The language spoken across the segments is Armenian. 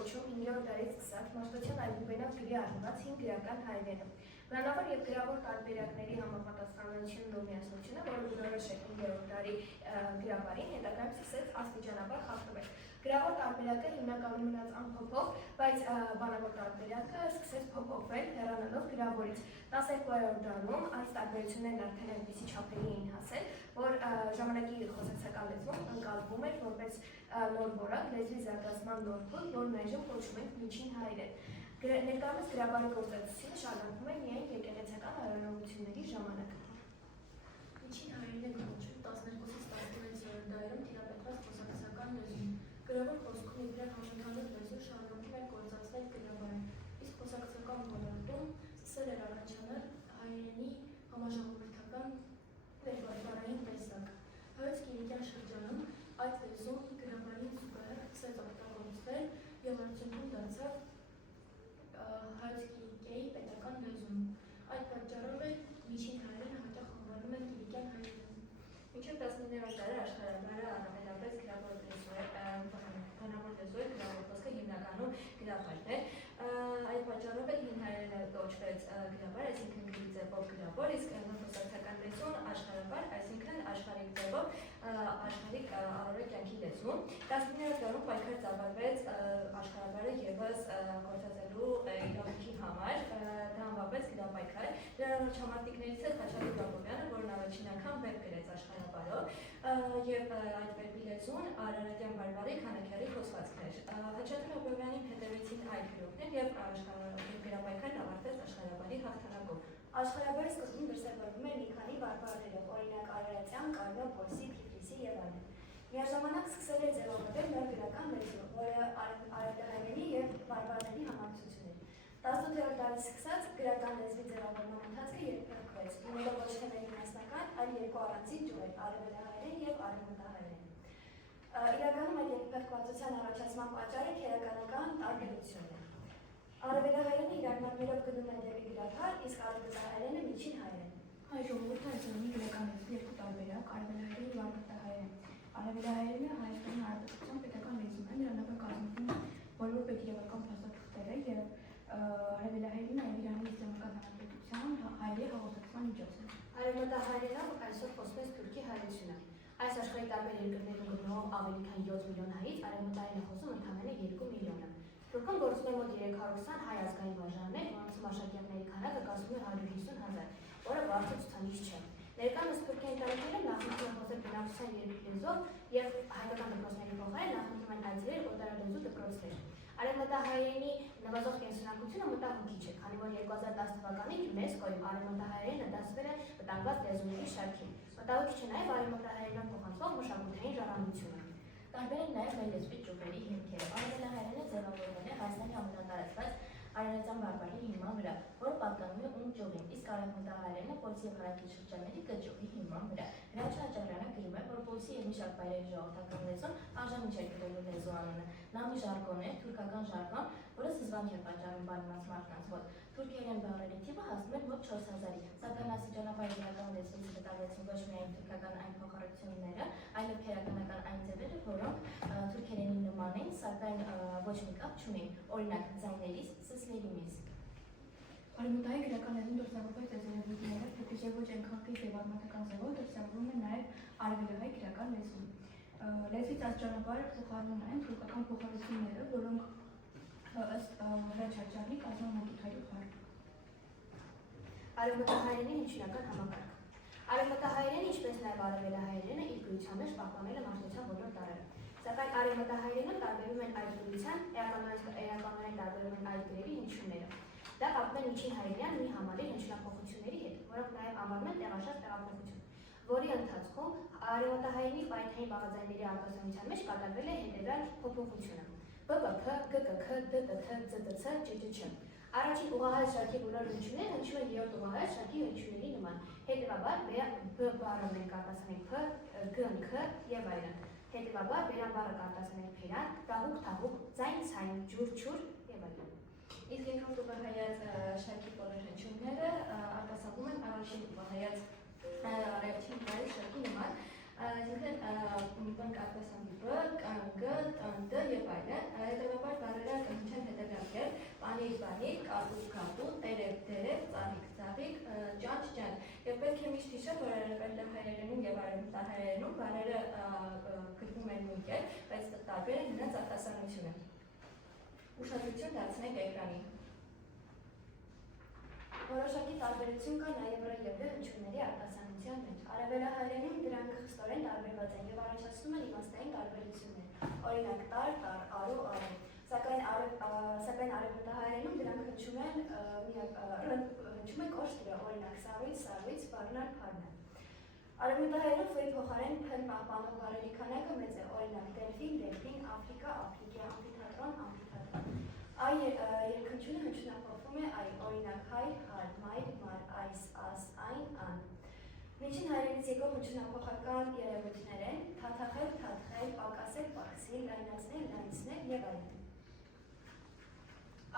կոչում 5-րդ դարից սկսած մաշտոցյան այգուբենով գրի առնված 5 գրական հայերենում։ Բնանավոր և գրավոր տարբերակների համապատասխանությունն ու միասնությունը, որը բնորոշ է 5-րդ դարի գրաբարին, հետագայում սկսեց աստիճանաբար խախտվել։ Գրավոր տարբերակը հիմնականում մնաց անփոփոխ, բայց բանավոր տարբերակը սկսեց փոփոխվել, հեռանալով գրավորից։ 12-րդ դարում այս տարբերություններն արդեն այնպիսի չափերի էին հասել, որ ժամանակի խոսակցական լեզվում ընկալվում էր որպես նոր որակ լեզվի զարգացման նոր փուլ, որն այժմ կոչում ենք միջին հայերեն։ Ներկայումս գրաբարի գործածությունը շարունակվում է միայն եկեղեցական արարողությունների ժամանակ։ Միջին հայերեն է կոչում 12-ից 16-րդ դարերում տիրապետված խոսակցական լեզուն։ Գրավոր խոսքում իբրև համընդհանուր լեզու շարունակում էր գործածվել գրաբարը, իսկ խոսակցական ոլորտում սկսել էր առաջանալ հայերենի համաժողովրդական վերբարբարային տեսակ։ Հայոց Կիլիկյան շրջանում այդ լեզուն գրաբարին զուգահեռ սկսեց օգտագործվել և արդյունքում դարձավ Հայոց Կիլիկիայի պետական լեզուն։ Այդ պատճառով է միջին հայերենը հաճախ անվանում են Կիլիկյան հայերեն։ Մինչև 19-րդ դարը աշխարհաբարը առավելապես գրավոր լեզու է, բանավոր լեզու է, գրավոր խոսքը հիմնականում գրաբարն է։ Այդ պատճառով էլ հին հայերենը կոչվեց գրաբար, այսինքն գրի ձևով գրավոր, իսկ խոսակցական լեզուն աշխարհաբար, այսինքն աշխարհիկ ձևով աշխարհիկ առօրյա կյանքի լեզու։ 19-րդ դարում պայքար ծավալվեց աշխարհաբարը ևս գործածելու իրավունքի համար, դա անվանվեց գրապայքար։ Դրա առաջամարտիկներից է Խաչատուր Գաբովյանը, որն առաջին անգամ վեպ գրեց աշխարհաբարով, եւ այդ վեպի լեզուն արարատյան բարբարի քանակյարի խոսվածքն էր։ Խաչատուր Գաբովյանին հետևեցին այլ գրողներ եւ գրապայքարն ավարտվեց աշխարհաբարի հաղթանակով։ Աշխարհաբարի սկզբում դրսևորվում էր մի քանի բարբարներով, օրինակ Արարատյան, Կարնո, Պորսի, Թիֆլիսի եւ այլն։ Միաժամանակ սկսել էր ձևավորվել նոր գրական լեզու, որը արարատահայերենի եւ բարբարների համակցություն էր։ 18-րդ դարից սկսած գրական լեզվի ձևավորման ընթացքը երկրորդ ունելով ոչ թե մեկնասնական, այլ երկու առանձին ճյուղեր՝ արևելահայերեն եւ արևմտահայերեն։ Իրականում այդ երկփեղկվածության առաջացման պատճառը քերականական տարբերությունն է։ Արևելահայերենը իրականներով գնում են դեպի գրաքար, իսկ արևմտահայերենը միջին հայերեն։ Հայ ժողովուրդը հայտնի գրական լեզվի երկու տարբերակ՝ արևելահայերեն եւ արևմտահայերեն։ Արևելահայերենը Հայաստանի Հանրապետության պետական լեզուն է, նրանով կազմվում են բոլոր պետիրավական փաստաթղթերը եւ արևելահայերենը Իրանի Իսլամական Հանրապետության հայերի հաղորդակցման միջոց է։ Արևմտահայերենով այսօր խոսվում է թուրքի հայությունը։ Այս աշխարհի տարբեր երկրներում գտնվող ավելի քան 7 միլիոն հայից արևմտահայերեն խոսում ընդամենը 2 միլիոն է։ Թուրքում գործում է մոտ 320 հայ ազգային բաժաններ, որոնցում աշակերտների քանակը կազմում է 150,000, որը բարդ ցուցանիշ չէ։ Ներկայումս Թուրքիայի ընտանիքները նախընտրում են խոսել բնակչության երկրի լեզվով եւ հայկական դպրոցների փոխարեն նախընտրում են այցելել օտարալեզու դպրոցներ։ Արևմտահայերենի նվազող կենսունակությունը մտահոգիչ է, քանի որ 2010 թվականին ՅՈՒՆԵՍԿՕ-ում արևմտահայերենը դասվել է վտանգված լեզուների շարքին։ Մտահոգիչ է նաեւ արևմտահայերենով փոխանցվող մշակութային ժառանգությունը։ Տարբեր են նաև մեր լեզվի ճյուղերի հիմքերը։ Արևելահայերենը ձևավորվել է Հայաստանի ամենատարածված արարատյան բարբարի հիման վրա, որը պատկանում է ում ճյուղին, իսկ արևմտահայերենը Պոլսի եւ Հարակից շրջանների Կ ճյուղի հիման վրա։ Հրաչյա Աճարյանը գրում է, որ Պոլսի եւ մի շարք վայրերի ժողովրդական լեզուն արժանի չէ գրելու լեզու անունը։ Նա մի ժարգոն է, թուրքական ժարգոն, որը զզվանք է պատճառում բանիմաց մարդկանց մոտ։ Թուրքերեն բառերի թիվը հասնում է մոտ 4000-ի, սակայն աստիճանաբար իրական լեզվից վտարվեցին ոչ միայն թուրքական այն փոխառությունները, այլև քերականական այն ձևերը, որոնք թուրքերենի նման են, սակայն ոչ մի կապ չունեն, օրինակ ձայներից սսների մեզ։ Արևմտահայ գրական լեզուն դրսևորված լեզուները, թեպետ ոչ այնքան խիստ եւ արմատական ձևով դրսևորվում է նաեւ արևելահայ գրական լեզուն։ Լեզվից աստիճանաբար փոխառվում են թուրքական փոխառությունները, որոնք ըստ Հրաչյանի կազմում են 800 բառ։ Արևմտահայերենի հնչյունական համակարգ։ Արևմտահայերենը, ինչպես նաև արևելահայերենը, իր գրության մեջ պահպանել է մաշտոցյան բոլոր տարրերը։ Սակայն արևմտահայերենում տարբերվում են այլ գրության, էականորեն տարբերվում են այլ գրերի հնչյունները։ Դա կապվում է միջին հայերենյան մի համալիր հնչյունափոխությունների հետ, որոնք նաև անվանում են տեղաշարժ տեղափոխություն, որի ընթացքում արևմտահայերենի պայթային բաղաձայնների արտասանության մեջ կատարվել է հետևյալ փոփոխությունը. ԲԲՔ, ԳԿՔ, ԴՏԹ, ԾՏՑ, ՃՃ։ Առաջին ուղղահայաց շարքի բոլոր հնչյունները հնչում են երրորդ ուղղահայաց շարքի հնչյունների նման։ Հետևաբար բ բառը մենք կարտասանենք փ, գ, ք եւ այլն։ Հետևաբար բերան բառը կարտասանենք փերան, տահուկ, թահուկ, ձայն, ցայն, ջուր, չուր եւ այլն։ Իսկ երկրորդ ուղղահայաց շարքի բոլոր հնչյունները արտասանվում են առաջին ուղղահայաց շարքի նման, այսինքն մենք արտասանենք բ, կ, տ, դ եւ այլն։ Հետևաբար բառերը կատու, տերև, ծաղիկ, ջանջ, եւ պետք է միշտ հիշել, որ արևելահայերենում եւ արևմտահայերենում բառերը գտնվում են նույն կերպ, բայց տարբեր են նրանց արտասանությունը։ Ուշադրություն դարձնենք էկրանին։ Որոշակի տարբերություն կա նաև ռ եւ ր հնչյունների արտասանության մեջ։ Արևելահայերենում դրանք խստորեն տարբերված են եւ առաջացնում են իմաստային տարբերություններ։ Օրինակ՝ տար, արու, արու։ Սակայն արևմտահայերենում դրանք հնչում են կոշտ դրա, օրինակ՝ սառույց, վառնար, փառնար։ Արևմտահայերում ֆ-ի փոխարեն փ-ն պահպանող բառերի քանակը մեծ է, օրինակ՝ դելֆին, Աֆրիկա, Աֆրիկա, ամֆիթատրոն։ Այ երկհնչյունը հնչյունափոխվում է այ, օրինակ՝ հայր, հար, մայր, մար, այս, աս, այն, ան։ Միջին հայերենից եկող հնչյունափոխական երևույթներ են թաթախել, թաթխել, պակասել, պակսել, լայնացնել, լայնցնել եւ այլն։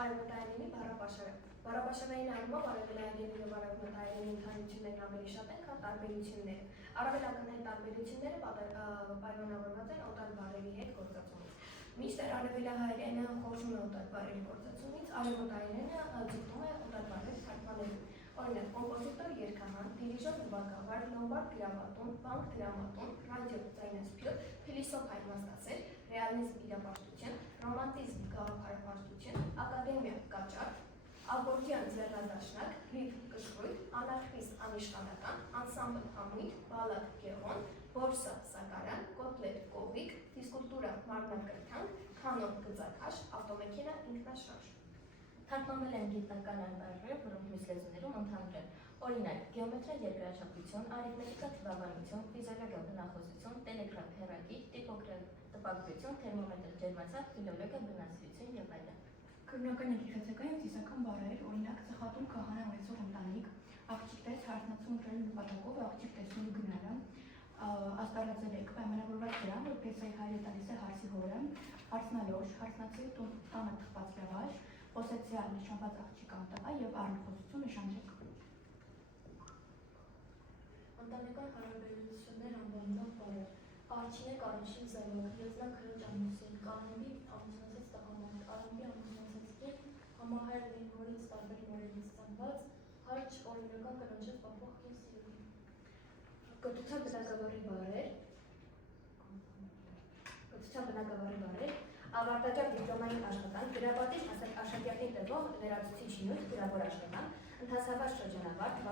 Արևմտահայերենի բառապաշարը։ Բառապաշարային առումով արևելահայերենի եւ արևմտահայերենի ընդհանրություններն ավելի շատ են, քան տարբերությունները։ Առավելական տարբերությունները պայմանավորված են օտար բառերի հետ գործածումից։ Մինչդեռ արևելահայերենը խորժում է օտար բառերի գործածումից, արևմտահայերենը ձգտում է օտար բառեր թարգմանելու։ Օրինակ՝ կոմպոզիտոր, երգահան, դիրիժոր, նվագավար, լոմբարդ, գրավատուն, բանկ, դրամատուն, ռադիո, ձայնասփյուռ, փիլիսոփա իմաստասեր, ռեալիզմ իրապաշտություն, ռոմանտիզմ գաղափարապաշտություն, ակադեմիա կաճառ, ակորդեոն ձեռնադաշնակ, ռիթմ կշռույթ, անարխիստ անիշխանական, անսամբլ համույթ, բալադ գեղոն, բորսա սակարան, կոտլետ կովիկ, ֆիզկուլտուրա մարմնակրթանք, կանոն գծակաշ, ավտոմեքենա ինքնաշարժ։ Թարգմանվել են գիտնական այն բառերը, որոնք մյուս լեզուներում ընդհանուր են։ Օրինակ՝ գեոմետրիա, երկրաչափություն, արիթմետիկա, թվաբանություն, ֆիզիոլոգիա, բնախոսություն, տելեգրաֆ, հեռագիր, տպագրություն, թերմոմետր, ջերմացավ, ֆիլոլոգիա, բնասիրություն եւ այլն։ Կրոնական եկեղեցական եւ ծիսական բառեր, օրինակ՝ ծխատուն քահանա ունեցող ընտանիք, աղջիկ տես հարսնացում կրելու նպատակով աղջիկ տեսնելու գնալը, աստառածելեք, պայմանավորված դրան, որ Պեսայի հայրը տալիս է հարսի հորը, հարսնալոշ, հարսնացի տանը թխված լավաշ, խոսեցյալ նշանված աղջիկ անտղա եւ առնխոսություն նշանջեք։ Ընտանեկան հարաբերություններ անվանող բառեր։ Արչինե կանուշին զավակ, եզնա քրոջ ամուսին, կանոմի ամուսնացած տղամարդ, արամբի ամուսնացած կին, համահայր նորից տարբեր նորերից ծնված, հարջ օրինական կնոջից պապող կին սիրուհի։ Կրթության բնակավարի բառեր, ավարտաճառ դիպլոմային աշխատանք, գրապատիժ աշակերտի տրվող լրացուցիչ նյութ, գրավոր աշխատանք, ընթացավար շրջանավարտ,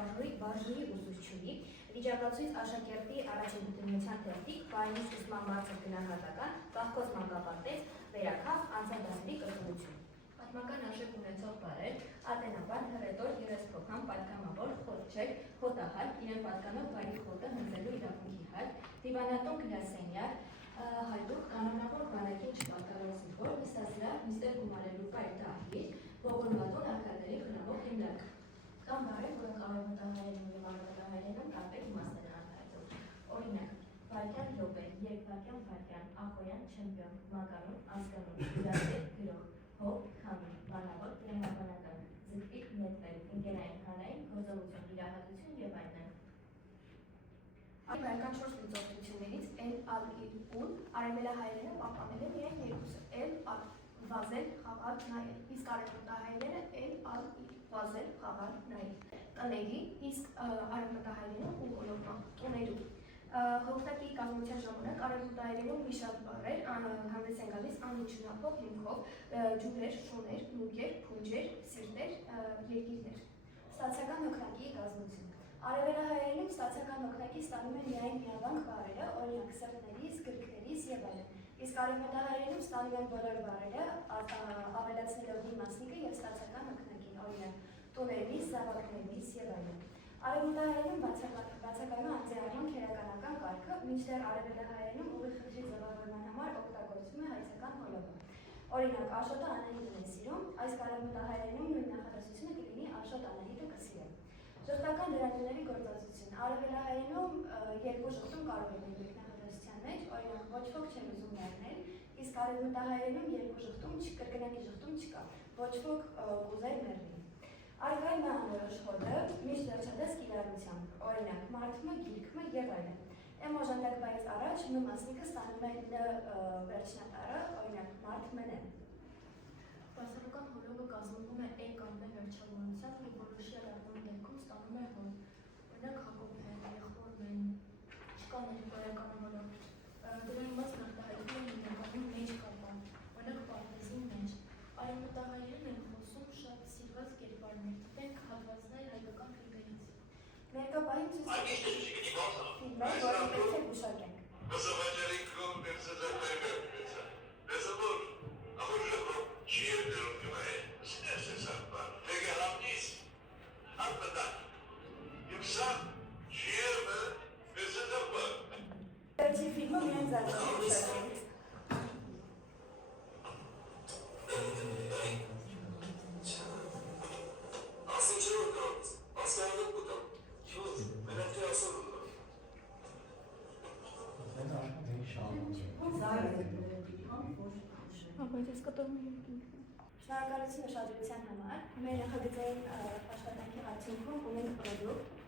բաժնի ուսուցչուհի, վիճակացույց աշակերտի առաջին դիմության թերթիկ, պայմի ուսման բարձր գնահատական, կախքոս մանկապարտեզ, վերակավ, անձնադասների կրթություն։ Պատմական արժեք ունեցող բառեր՝ ատենաբար, հռետոր, երեսփոխան, պատգամավոր, խորչեք, հոտահար, իրեն պատկանող բարի խոտը հնձելու իրավունքի հարկ, դիվանատուն գրասենյակ, հայդուկ, կանոնավոր բանակին չպատկառող զինվոր, նստազրահ, նիստեր գումարելու պայր դահլիճ, ողորմատուն արկադների խնամող հիմնարկ։ Կան բառեր, որոնք արևմտահայերենում եւ արևելահայերենում տարբեր իմաստներ են արտահայտում։ Օրինակ՝ վարկյան, րոպե, երկվարկյան, ախոյան, չեմպիոն, մականուն, ազգանուն, իրադեր, գրող, հոբ, քամի, բանավոր, տրամաբանական, զտվիկ, նետվել, ընկերային, հանրային, գործողություն, իրահատություն եւ այլն։ Արևելական 4 լուծողություններից էլ, ալ, իլ, ուն, արևելահայերենը պահպանել են միայն երկուսը, էլ, ալ, վազել, խաղալ, նայել, իսկ արևմտահայերենը էլ, ալ, իլ, վազել, խաղալ, նայել, տների, իսկ արևմտահայերենը ու ոլորտման, տուներու։ Հողտակի կազմության ժամանակ արևմտահայերենում մի շատ բառեր հանդես են գալիս անհնչյունափող հիմքով, ջուրեր, շուներ, նուգեր, փունջեր, սիրտեր, երկիրներ։ Ստացական հոգնակի կազմություն։ Արևելահայերենում ստացական հոգնակի ստանում են միայն միավանք բառերը, օրինակ սրտերից, գրքերից եւ այլն։ Իսկ արևմտահայերենում ստանում են բոլոր բառերը, ավելացնելով մի մասնիկը եւ ստացական հոգնակին, օրինակ տուներից, զավակներից եւ այլն։ Արևմտահայերենում բացակայում արձիարման քերականական կարգը, մինչդեռ արևելահայերենում ուղի խնդրի ձևավորման համար օգտագործվում է հայցական հոլովը։ Օրինակ, Աշոտը Անահիտն է սիրում, այս արևմտահայերենում նույն նախադասությունը կլինի Աշոտ Անահիտը կսիրե։ Ժխտական դրանունների գործածություն։ Արևելահայերենում երկու ժխտում կարող է լինել նախադասության մեջ, օրինակ ոչ ոք չեն ուզում ներնել, իսկ արևմտահայերենում երկու ժխտում կրկնակի ժխտում չկա, ոչ ոք կուզեր ներնել։ Արգային անորոշ հոդը միշտ վերջադես կիրառությամբ, օրինակ մարդմը, գիրքմը եւ այլն։ Էմոժանդակ բայից առաջ մ մասնիկը ստանում է ն վերջնատարը, օրինակ մարդմն է։ Բարձրական հոլովը կազմվում է է կամ ն ցույց Այլ ինչ է գիտի բացա։ ֆիլմեր, որը պետք է գուշակենք։ Կսավաճարի կողմ ներսազատները գնացա։ Դեսաբոր, ախորժակով չի երդերում կմայ, սներսեսապար, վեգահամնիս, հապտատակ, և սա չի երմը ներսազապար։ Վերջին ֆիլմը միայն զարդը գուշակենք։ Ասın çabuk kaldı. Askerlik bu da. Çabuk. Melekte asıl bunlar. Շնորհակալություն ուշադրության համար։ Մեր նախագծային աշխատանքի արդյունքում ունենք պրոդուկտ,